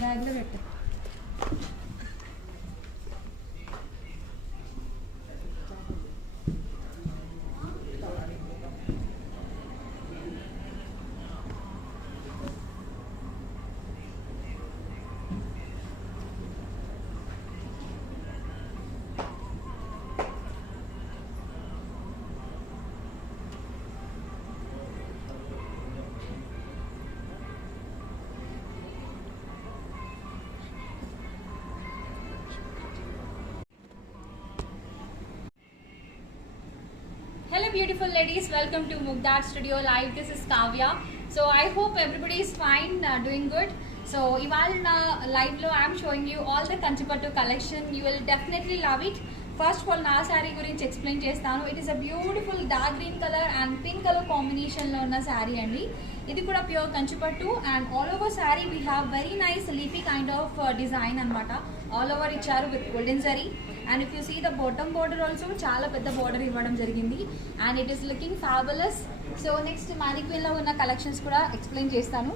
బ్యాగ్లో పెట్టు. Hello beautiful ladies, welcome to Mugdar Studio Live. This is Kavya. So I hope everybody is fine, doing good. So ivalna live lo I am showing you all the Kanchipattu collection. You will definitely love it. First of all na saree gurinchi explain chestanu. It is a beautiful dark green color and pink color combination lo unna saree andi. Idi kuda pure Kanchipattu and all over saree we have very nice leafy kind of design anamata. All over icharu with golden zari. And if you see the bottom border also చాలా పెద్ద border ఇవ్వడం జరిగింది and it is looking fabulous. So next mannequin లో ఉన్న collections కూడా explain చేస్తాను.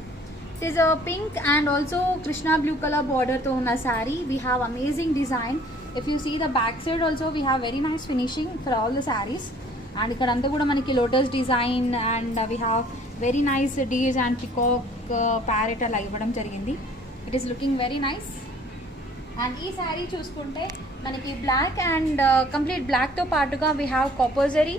It is a pink and also Krishna blue color border తో ఉన్న saree. We have amazing design. If you see the back side also we have very nice finishing for all the sarees. And ఇక్కడ అంతా కూడా మనకి lotus design and we have very nice deers and peacock parrot అలా ఇవ్వడం జరిగింది. It is looking very nice. And ఈ శారీ చూసుకుంటే మనకి బ్లాక్ అండ్ కంప్లీట్ బ్లాక్తో పాటుగా వీ హ్యావ్ కాపర్ జరీ.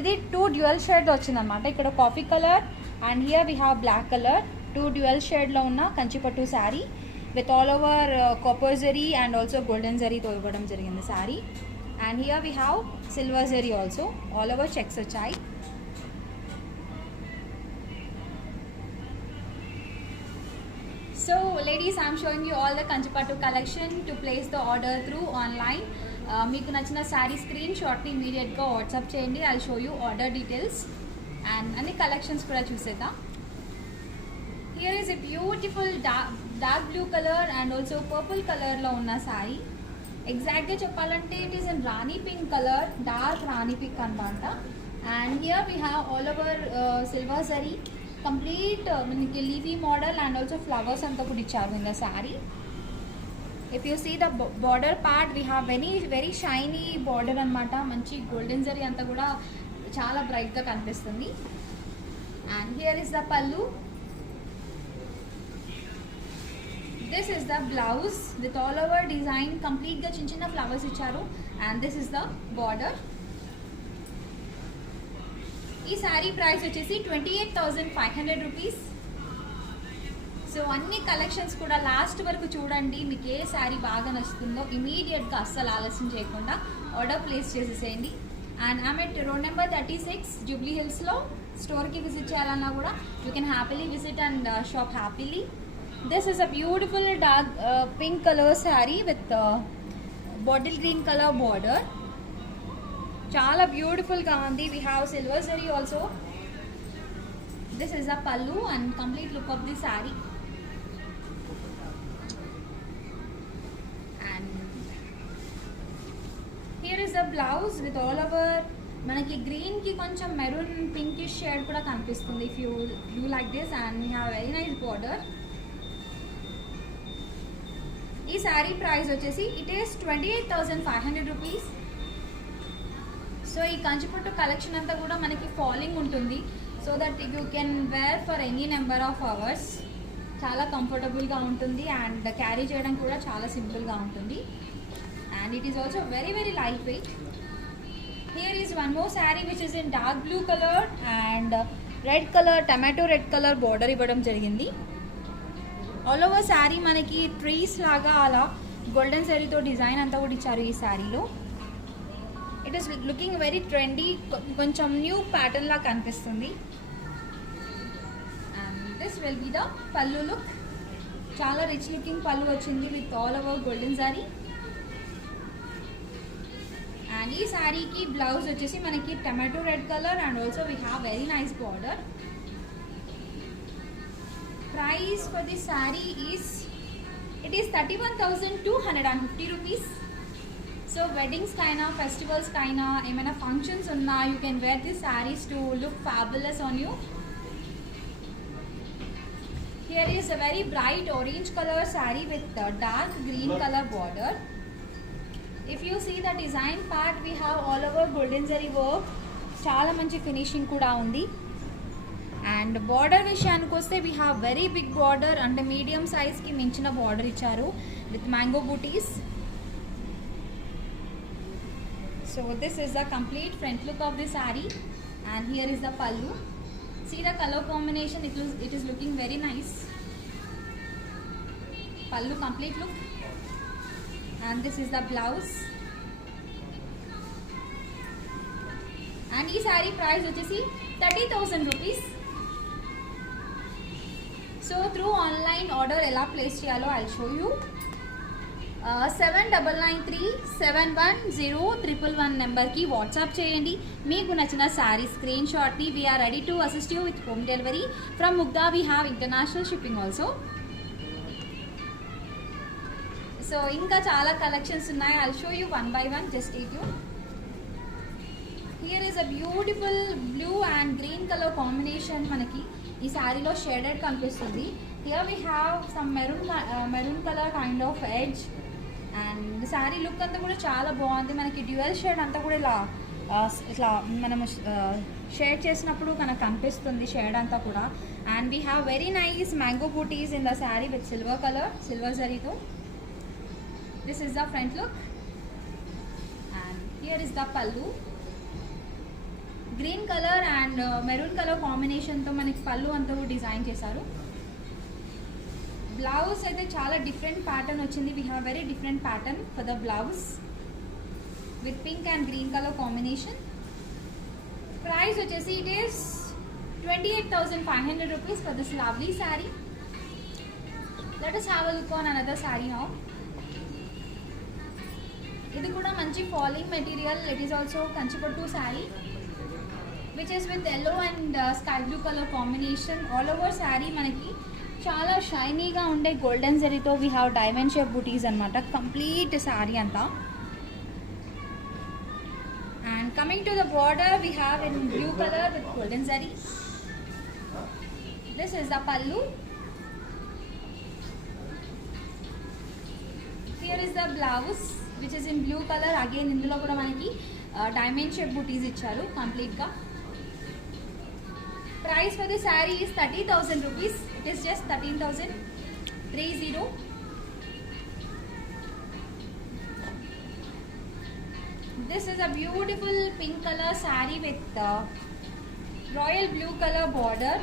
ఇది 2 డ్యూయల్ షేడ్ వచ్చిందనమాట. ఇక్కడ coffee colour and here we have black colour. 2 dual షేడ్లో ఉన్న Kanchipattu sari with all over copper zari and also golden జరీతో ఇవ్వడం జరిగింది sari. And here we have silver zari also. All over checks వచ్చాయి. So ladies, I am showing you all the Kanchipattu collection to place the order through online. Meeku nachina saree screenshot ni immediate ga WhatsApp cheyandi. I'll show you order details and any collections kuda chuseda. Here is a beautiful dark blue color and also purple color lo unna saree. Exact ga cheppalante it is in rani pink color, dark rani pink anamata. And here we have all over silver zari. Complete మనకి leafy model and also flowers అంతా కూడా ఇచ్చారు in the saree. If you see the border part we have very shiny border అన్నమాట. మంచి golden zari అంతా కూడా చాలా bright గా కనిపిస్తుంది. And here is the pallu. This is the blouse with all over design. Complete గా చిన్న చిన్న flowers ఇచ్చారు and this is the border. ఈ శారీ ప్రైస్ వచ్చేసి 28,500 రూపీస్. సో అన్ని కలెక్షన్స్ కూడా లాస్ట్ వరకు చూడండి. మీకు ఏ శారీ బాగా నచ్చుతుందో ఇమీడియట్గా అస్సలు ఆలస్యం చేయకుండా ఆర్డర్ ప్లేస్ చేసేసేయండి. And I'm at road number 36 జూబ్లీ హిల్స్లో. స్టోర్కి విజిట్ చేయాలన్నా కూడా you can happily visit and shop happily. This is a beautiful dark pink colour sari with bottle green colour border. చాలా బ్యూటిఫుల్గా ఉంది. We have silver zari also. This is the pallu and complete look of the sari. And here is the blouse with all over మనకి గ్రీన్కి కొంచెం maroon pinkish shade కూడా కనిపిస్తుంది. If you do like this and we have very nice border. ఈ sari price వచ్చేసి it is 28,500 rupees. So ఈ Kanchipattu collection అంతా కూడా మనకి ఫాలింగ్ ఉంటుంది. So that you can wear for any number of hours. చాలా కంఫర్టబుల్గా ఉంటుంది అండ్ క్యారీ చేయడం కూడా చాలా సింపుల్గా ఉంటుంది. And it is also very light weight. Here is one more sari which is in dark blue colour and red colour tomato red colour border ఇవ్వడం జరిగింది. ఆల్ ఓవర్ శారీ మనకి ట్రీస్ లాగా అలా గోల్డెన్ శారీతో డిజైన్ అంతా కూడా ఇచ్చారు ఈ శారీలో. It is looking very trendy, కొంచెం న్యూ ప్యాటర్న్ లా కనిపిస్తుంది. And this will be the pallu look. చాలా రిచ్ లుకింగ్ పల్లు వచ్చింది with all over golden sari. And ఈ శారీకి బ్లౌజ్ వచ్చేసి మనకి tomato red colour and also we have very nice border. Price for this sari is it is 31,250 rupees. So weddings కైనా festivals కైనా ఏమైనా functions ఉన్నా you can wear this saris to look fabulous on you. Here is a very bright orange color saree with dark green color border. If you see the design part, we have all over golden zari work. Chala manchi finishing kuda undi. And border vishayaniki vaste we have very big border and medium size ki minchina border icharu with mango booties. So this is the complete front look of the saree, and here is the pallu. See the color combination, it is looking very nice. Pallu complete look, and this is the blouse. And ee saree price vachesi 30,000 rupees. So through online order ela place cheyalo I'll show you. 7993710111 నెంబర్ కి వాట్సాప్ చేయండి. మీకు నచ్చిన sari screen shot ని. we are ready to assist you with home delivery from Mugda. we have international shipping also. So ఇంకా చాలా కలెక్షన్స్ ఉన్నాయి. I'll show you one by one, just stay tuned. Here is a beautiful blue and green color combination. మనకి ఈ శారీలో షేడెడ్ కనిపిస్తుంది. Here we have some maroon color kind of edge. And sari లుక్ అంతా కూడా చాలా బాగుంది. మనకి డ్యూయల్ షేడ్ అంతా కూడా ఇట్లా మనము షేడ్ చేసినప్పుడు మనకు కనిపిస్తుంది షేడ్ అంతా కూడా. And we have very nice mango butis in the sari with silver colour, silver జరీతో. This is the front look and here is the pallu. Green colour and maroon colour కాంబినేషన్తో మనకి పల్లు అంతా కూడా డిజైన్ చేశారు. బ్లౌజ్ అయితే చాలా డిఫరెంట్ ప్యాటర్న్ వచ్చింది. We have very different pattern for the blouse with pink and green colour combination. Price వచ్చేసి it is 28,500 rupees for this lovely saree. Let us have a look on another saree now. ఇది కూడా మంచి falling material. It is also Kanchipattu saree which is with yellow and sky blue color combination. All over sari మనకి చాలా షైనీగా ఉండే golden జరీతో we have diamond shape butis అనమాట complete sari అంతా. And coming to the border we have in blue colour with golden zari. This is the pallu. Here is the blouse which is in blue colour. Again ఇందులో కూడా మనకి diamond shape బూటీస్ ఇచ్చారు కంప్లీట్గా. Price for the saree is 30,000 rupees. It is just 13,030. This is a beautiful pink color saree with royal blue color border.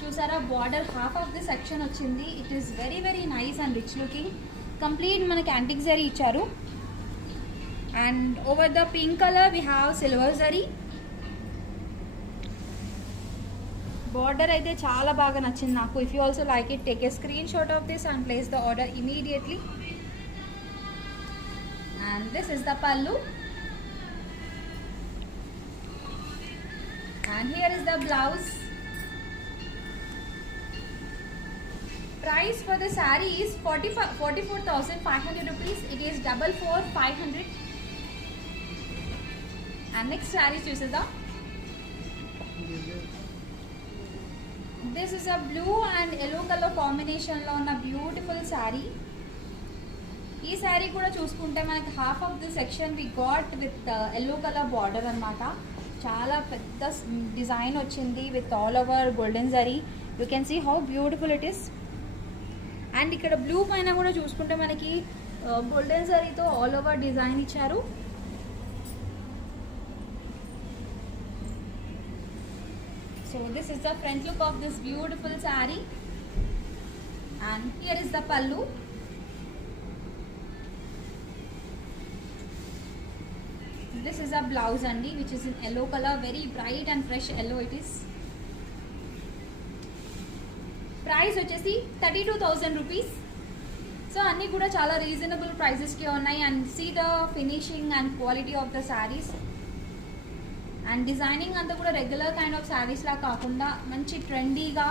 Chusara border half of the section ochindi. It is very very nice and rich looking. Complete manaki antique zari icharu. And over the pink color we have silver zari. Border అయితే చాలా బాగా నచ్చింది నాకు. If you also like it, take a screenshot of this and place the order immediately. And this is the pallu and here is the blouse. Price for the sari is 44,500 rupees. It is 44,500. And next sari చూసేద్దాం. This is a blue and yellow colour కాంబినేషన్లో ఉన్న beautiful sari. ఈ శారీ కూడా చూసుకుంటే మనకి half of the section we got with yellow colour border అనమాట. చాలా పెద్ద డిజైన్ వచ్చింది with all over golden zari. You can see how beautiful it is. And ఇక్కడ బ్లూ పైన కూడా చూసుకుంటే మనకి గోల్డెన్ జరీతో ఆల్ ఓవర్ డిజైన్ ఇచ్చారు. So this is the front look of this beautiful saree. and here is the pallu. This is a blouse andi, which is in yellow color, very bright and fresh yellow it is. Price వచ్చేసి 32,000 rupees. So అన్నీ కూడా చాలా reasonable ప్రైజెస్కి ఉన్నాయి. And see the finishing and quality of the saris and designing అంతా కూడా regular kind of శారీస్లా కాకుండా మంచి ట్రెండీగా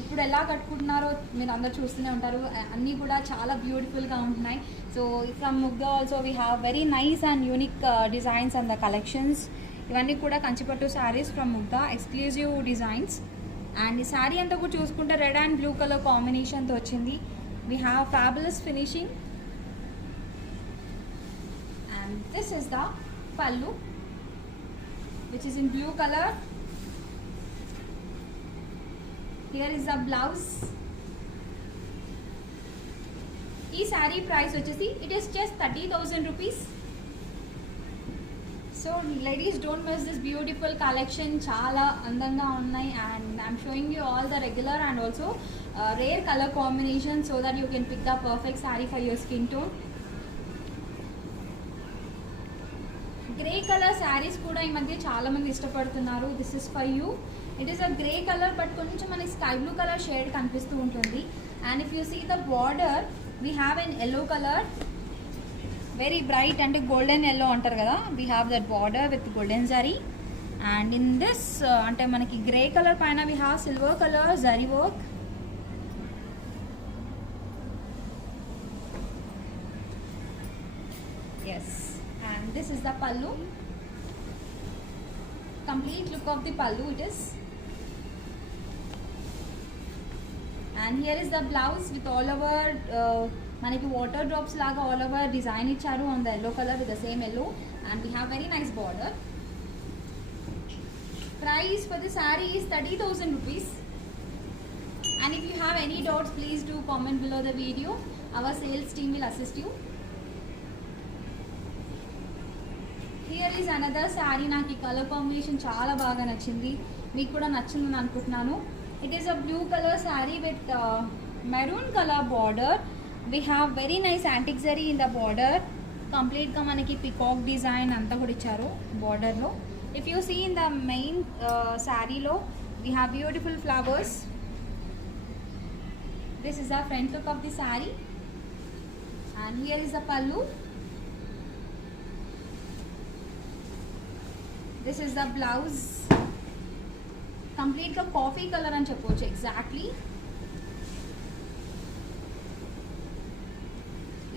ఇప్పుడు ఎలా కట్టుకుంటున్నారో మీరు అందరు చూస్తూనే ఉంటారు. అన్నీ కూడా చాలా బ్యూటిఫుల్గా ఉంటున్నాయి. So from Mugdha also we have very nice and unique designs and the collections. ఇవన్నీ కూడా Kanchipattu saris from Mugdha, exclusive designs. And ఈ శారీ అంతా కూడా చూసుకుంటే రెడ్ అండ్ బ్లూ కలర్ కాంబినేషన్తో వచ్చింది. We have fabulous finishing, and this is the pallu, which is in blue color. Here is the blouse. Ee saree price vachesi it is just 30,000 rupees. So ladies, don't miss this beautiful collection. Chala andanga unnai, and I'm showing you all the regular and also rare color combinations so that you can pick the perfect saree for your skin tone. Grey color sarees kuda ee madhya chaala mandi ishtapadtunnaru. This is for you. It is a grey color but koncham manaki sky blue color shade kanipistu untundi. And if you see the border, we have an yellow color, very bright and golden yellow antaru kada. We have that border with golden zari, and in this ante manaki grey color paina we have silver color zari work. Yes, and this is the pallu. Complete look of the pallu it is. And here is the blouse with all over మనకి water drops లాగా all over design ఇచ్చారు on the yellow colour with the same yellow, and we have very nice border. Price for the sari ఈస్ 30,000 rupees. And if you have any doubts, please do comment below the video. Our sales team will assist you. Here is another saree. నాకు ఈ colour combination చాలా బాగా నచ్చింది, మీకు కూడా నచ్చిందని అనుకుంటున్నాను. It is a blue color saree with maroon color border. We have very nice antique zari in the border. Complete ga manaki peacock design anta kuda icharu border lo. If you see in the main saree lo, we have beautiful flowers. This is the front look of the saree, and here is the pallu. This is the blouse. Complete ga coffee color ani cheppochu exactly.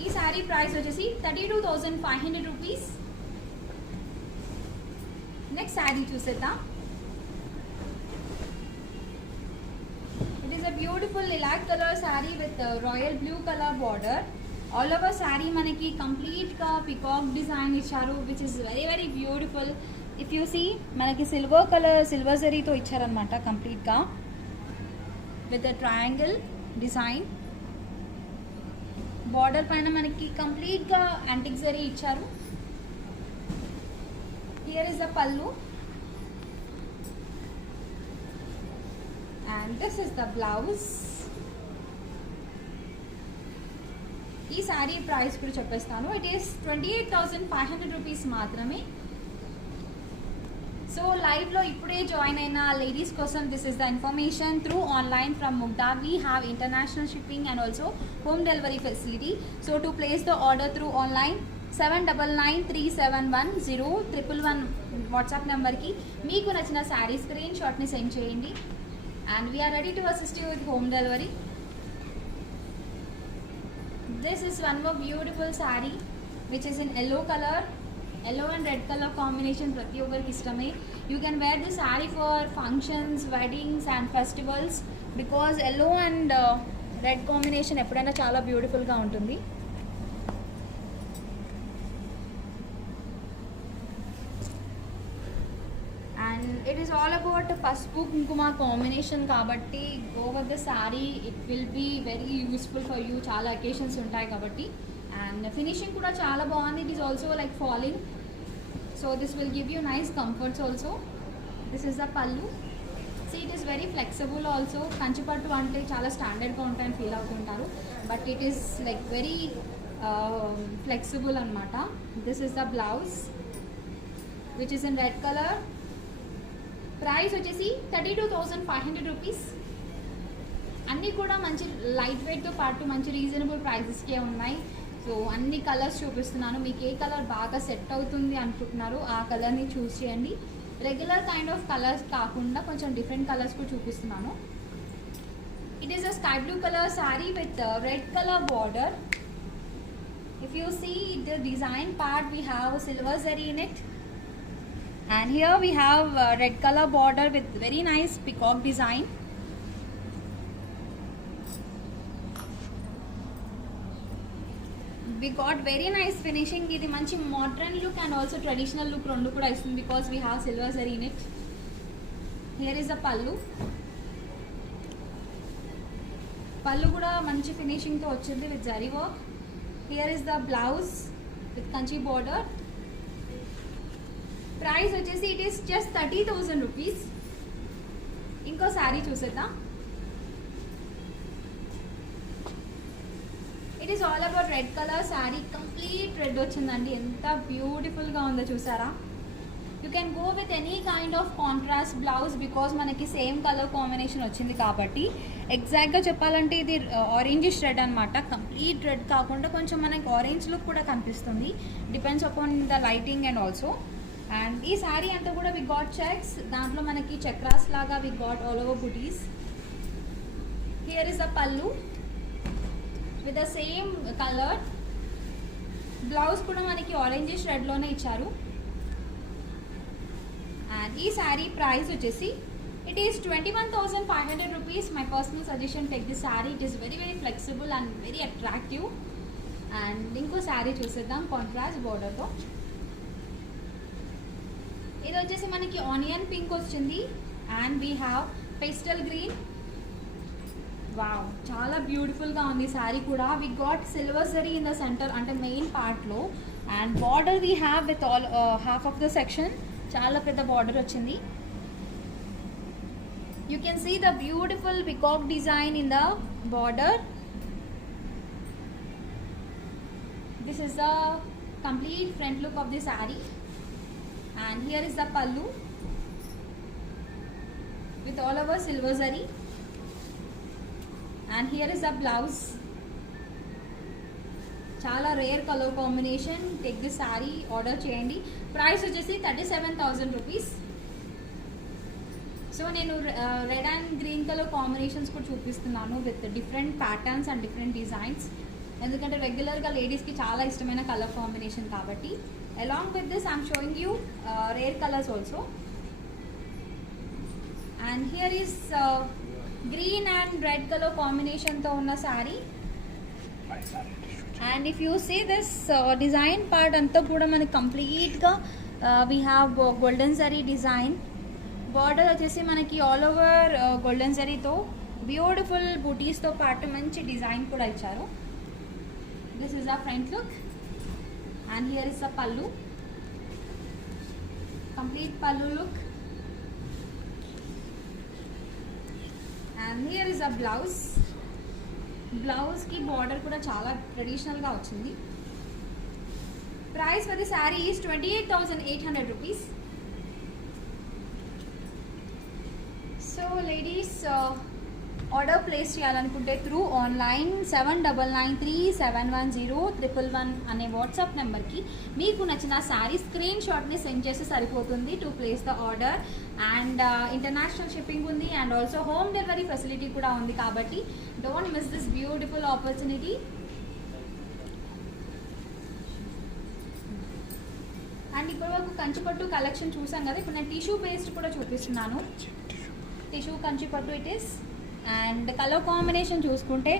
ఈ sari price వచ్చేసి 32,500 rupees. Next sari చూసేద్దాం. It is a beautiful lilac colour sari with royal blue colour border. All over sari మనకి కంప్లీట్గా peacock design ఇచ్చారు, which is very very beautiful. If you see మనకి silver colour silver జరీతో ఇచ్చారనమాట కంప్లీట్గా with a triangle design. Border పైన మనకి కంప్లీట్గా యాంటిక్ జరీ ఇచ్చారు. Here is the pallu, and this is the blouse. ఈ శారీ ప్రైస్ కూడా చెప్పేస్తాను. ఇట్ ఈస్ 28,500 రూపీస్ మాత్రమే. సో లైవ్లో ఇప్పుడే జాయిన్ అయిన లేడీస్ కోసం this is the information. Through online from Mugdha we have international shipping and also home delivery facility. So to place the order through online 7993710111 WhatsApp నెంబర్కి మీకు నచ్చిన శారీ స్క్రీన్ షాట్ని సెండ్ చేయండి, and we are ready to assist you with home delivery. This is one more beautiful sari which is in yellow colour. yellow and red color combination ప్రతి ఒక్కరికి ఇష్టమే. You can wear this sari for functions, weddings and festivals, because yellow and red combination ఎప్పుడైనా చాలా బ్యూటిఫుల్గా ఉంటుంది. And it is all about పసుపు కుంకుమ combination కాబట్టి go with the sari, it will be very useful for you. చాలా అకేషన్స్ ఉంటాయి కాబట్టి. And finishing kuda chaala bagundi. It is also like falling, so this will give you nice comforts also. This is the pallu. See it is very flexible also. Kanchipattu అంటే చాలా స్టాండర్డ్గా ఉంటాయని feel అవుతుంటారు, but it is like very flexible అనమాట. This is the blouse which is in red colour. Price వచ్చేసి 32,500 రూపీస్. అన్నీ కూడా మంచి లైట్ వెయిట్తో పాటు మంచి రీజనబుల్ ప్రైజెస్కే ఉన్నాయి. సో అన్ని కలర్స్ చూపిస్తున్నాను, మీకు ఏ కలర్ బాగా సెట్ అవుతుంది అనుకుంటున్నారో ఆ కలర్ని చూస్ చేయండి. రెగ్యులర్ కైండ్ ఆఫ్ కలర్స్ కాకుండా కొంచెం డిఫరెంట్ కలర్స్ కూడా చూపిస్తున్నాను. It is a sky blue colour sari with red colour border. If you see the design part, we have silver zari in it, and here we have red color border with very nice peacock design. We got very nice finishing. ఇది మంచి modern look and also traditional look రెండు కూడా ఇస్తుంది, because we have silver zari in it. Here is the పల్లు. పల్లు కూడా మంచి ఫినిషింగ్తో వచ్చింది విత్ zari work. Here is the blouse with Kanchi border. Price వచ్చేసి ఇట్ ఈస్ జస్ట్ 30,000 రూపీస్. ఇంకో శారీ చూసేద్దాం. It is all about red colour sari. Complete red వచ్చిందండి, ఎంత బ్యూటిఫుల్గా ఉందో చూసారా. You can go with any kind of contrast blouse, because మనకి సేమ్ కలర్ కాంబినేషన్ వచ్చింది కాబట్టి. ఎగ్జాక్ట్గా చెప్పాలంటే ఇది ఆరెంజిష్ రెడ్ అనమాట, కంప్లీట్ రెడ్ కాకుండా కొంచెం మనకి ఆరెంజ్ లుక్ కూడా కనిపిస్తుంది, depends upon the lighting and also. And ఈ శారీ అంతా కూడా వి గాట్ చెక్స్, దాంట్లో మనకి చక్రాస్ లాగా we got all over buttis. Here is the pallu with the same colour. Blouse కూడా మనకి ఆరెంజిష్ రెడ్లోనే ఇచ్చారు. అండ్ ఈ శారీ ప్రైస్ వచ్చేసి it is 21,500 rupees. My personal suggestion, take this sari. It is very very flexible and very attractive. And ఇంకో శారీ చూసేద్దాం కాంట్రాస్ట్ బోర్డర్తో. ఇది వచ్చేసి మనకి ఆనియన్ పింక్ వచ్చింది and we have pastel green. Wow, చాలా బ్యూటిఫుల్గా ఉంది శారీ కూడా. We got silver zari in the centre, అంటే మెయిన్ పార్ట్లో. And border we have with all half of the section, చాలా పెద్ద బార్డర్ వచ్చింది. You can see the beautiful peacock design in the border. This is the complete front look of the sari. And here is the pallu with all over silver zari. And here is the blouse. చాలా rare colour combination. Take this sari, ఆర్డర్ చేయండి. ప్రైస్ వచ్చేసి 37,000 rupees. So నేను red and green colour combinations కూడా చూపిస్తున్నాను with different patterns and different designs, ఎందుకంటే రెగ్యులర్గా లేడీస్కి చాలా ఇష్టమైన కలర్ కాంబినేషన్ కాబట్టి. Along with this, I'm showing you rare colors also. And here is green and red color combination to unna saree. And if you see this design part anta kuda manaki complete ga we have golden zari design. Border vachesi manaki all over golden zari to beautiful booties to paatu manchi design kuda icharu. This is the front look. And here is the pallu, complete pallu look. And here is a blouse. Blouse ki border kuda chaala traditional ga vachindi. Price for the saree is 28,800 rupees. So ladies, order place చేయాలనుకుంటే through online 7993710111 అనే వాట్సాప్ నెంబర్కి మీకు నచ్చిన శారీ స్క్రీన్ షాట్ని send చేస్తే సరిపోతుంది to place the order. And international shipping ఉంది and also home delivery facility కూడా ఉంది, కాబట్టి don't miss this beautiful opportunity. And ఇప్పటివరకు కంచిపట్టు కలెక్షన్ చూసాం కదా, ఇప్పుడు నేను టిష్యూ బేస్డ్ కూడా చూపిస్తున్నాను. టిష్యూ కంచిపట్టు it is. And colour combination చూసుకుంటే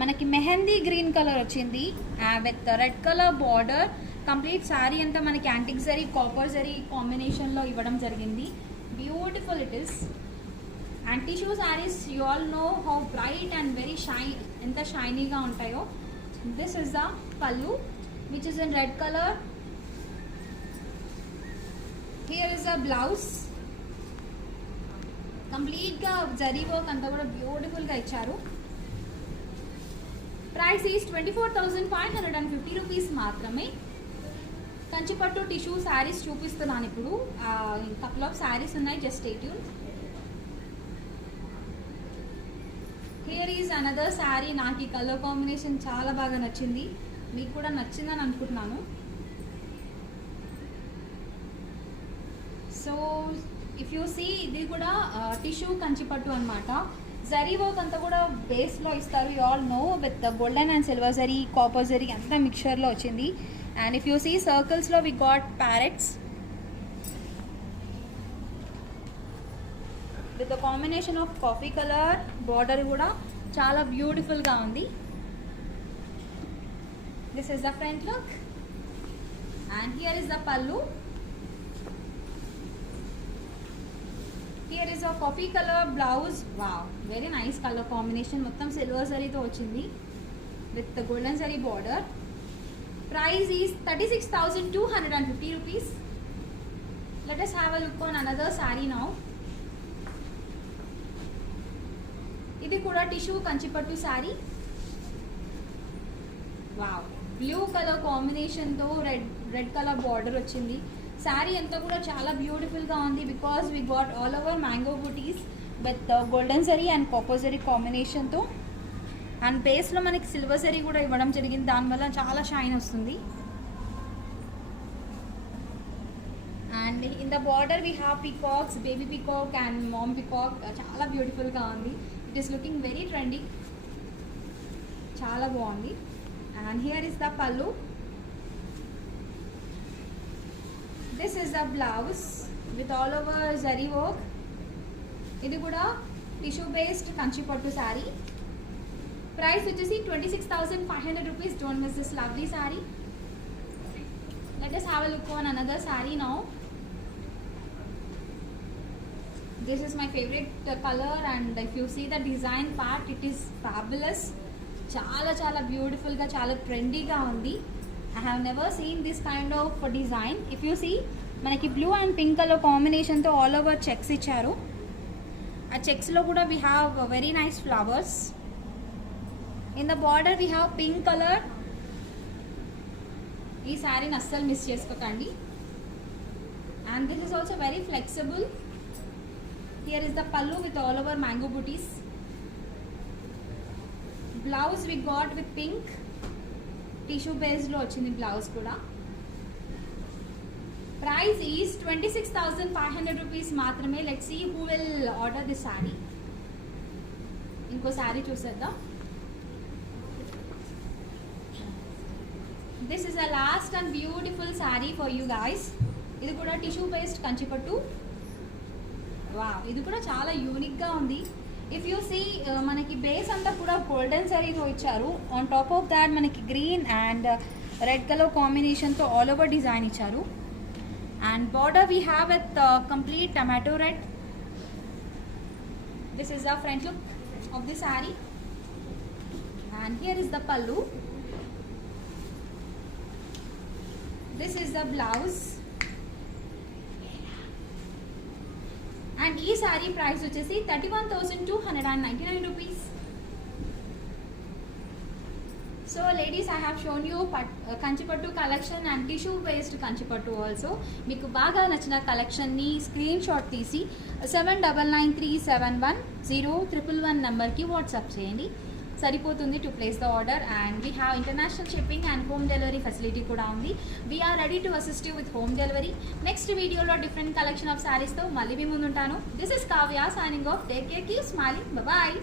మనకి మెహందీ గ్రీన్ కలర్ వచ్చింది with red colour border. Complete sari అంతా మనకి యాంటిక్ జరీ, కాపర్ జరీ కాంబినేషన్లో ఇవ్వడం జరిగింది. Beautiful it is. And tissue saris you all know how bright and very ఎంత షైనీగా ఉంటాయో. దిస్ ఇస్ ద పల్లు which is in red colour. Here is the blouse. కంప్లీట్గా జరీ వర్క్ అంతా కూడా బ్యూటిఫుల్గా ఇచ్చారు. ప్రైస్ ఈజ్ 24,550 రూపీస్ మాత్రమే. కంచిపట్టు టిష్యూ శారీస్ చూపిస్తున్నాను ఇప్పుడు. కపుల్ ఆఫ్ శారీస్ ఉన్నాయి, just stay tune. Here is another sari. నాకు ఈ కలర్ కాంబినేషన్ చాలా బాగా నచ్చింది, మీకు కూడా నచ్చిందని అనుకుంటున్నాను. సో ఇఫ్ యూ సీ, ఇది కూడా టిష్యూ కంచిపట్టు అనమాట. జరీ వర్క్ అంతా కూడా బేస్లో ఇస్తారు. You all know, with golden and silver zari, copper zari అంతా మిక్చర్లో వచ్చింది. అండ్ ఇఫ్ యూ సీ సర్కిల్స్లో we got parrots with the combination of coffee colour. Border కూడా చాలా బ్యూటిఫుల్గా ఉంది. This is the front look and here is the pallu. Here is a coffee color blouse. Wow, very nice color combination. మొత్తం సిల్వర్ జరీతో వచ్చింది with the golden zari border. Price is 36,250 rupees. Let us have a look on another saree now. ఇది కూడా tissue Kanchipattu saree. Wow, blue color combination తో red colour border వచ్చింది. శారీ అంతా కూడా చాలా బ్యూటిఫుల్గా ఉంది because we got all over mango buttis with golden zari and copper zari కాంబినేషన్తో. అండ్ బేస్లో మనకి సిల్వర్ జరీ కూడా ఇవ్వడం జరిగింది, దానివల్ల చాలా షైన్ వస్తుంది. And in the border we have peacocks, baby peacock and mom peacock. చాలా బ్యూటిఫుల్గా ఉంది. It is looking very trendy, చాలా బాగుంది. అండ్ హియర్ ఇస్ ద పల్లు. This is the blouse with all over zari work. ఇది కూడా టిష్యూ బేస్డ్ కంచిపట్టు sari. Price వచ్చేసి 26,500 rupees. Don't miss this lovely saree. Let us have a look on another saree now. This is my favorite color and if you see the design part, it is fabulous. చాలా చాలా బ్యూటిఫుల్గా, చాలా ట్రెండీగా ఉంది. I have never seen this kind of design. If you see, మనకి blue and pink colour కాంబినేషన్తో all over checks ఇచ్చారు. ఆ చెక్స్లో కూడా we have very nice flowers. In the border we have pink colour. ఈ శారీని అస్సలు మిస్ చేసుకోకండి. And this is also very flexible. Here is the pallu with all over mango butis. Blouse we got with pink, tissue బేస్లో వచ్చింది blouse కూడా. Price is 26,500 rupees మాత్రమే. Let's see who will order this sari. ఇంకో శారీ చూసేద్దాం. This is the last and beautiful sari for you guys. ఇది కూడా tissue based కంచిపట్టు. వా, ఇది కూడా చాలా యూనిక్గా ఉంది. ఇఫ్ యూ సీ, మనకి బేస్ అంతా కూడా గోల్డెన్ జరీతో ఇచ్చారు. ఆన్ టాప్ ఆఫ్ దాట్ మనకి గ్రీన్ అండ్ రెడ్ కలర్ కాంబినేషన్తో ఆల్ ఓవర్ డిజైన్ ఇచ్చారు. And border we have with complete tomato red. This is the front look of the sari and here is the pallu. This is the blouse. And ఈ sari price వచ్చేసి 31,299 rupees. So ladies, I have shown you Kanchipattu collection and tissue based కంచిపట్టు ఆల్సో. మీకు బాగా నచ్చిన కలెక్షన్ని screen shot తీసి 7993710111 నెంబర్కి WhatsApp చేయండి, సరిపోతుంది to place the order. And we have international shipping and home delivery facility కూడా ఉంది. We are ready to assist you with home delivery. Next వీడియోలో డిఫరెంట్ కలెక్షన్ ఆఫ్ శారీస్తో మళ్ళీ మీ ముందుంటాను. This is Kavya signing off. Take care, keep smiling. Bye.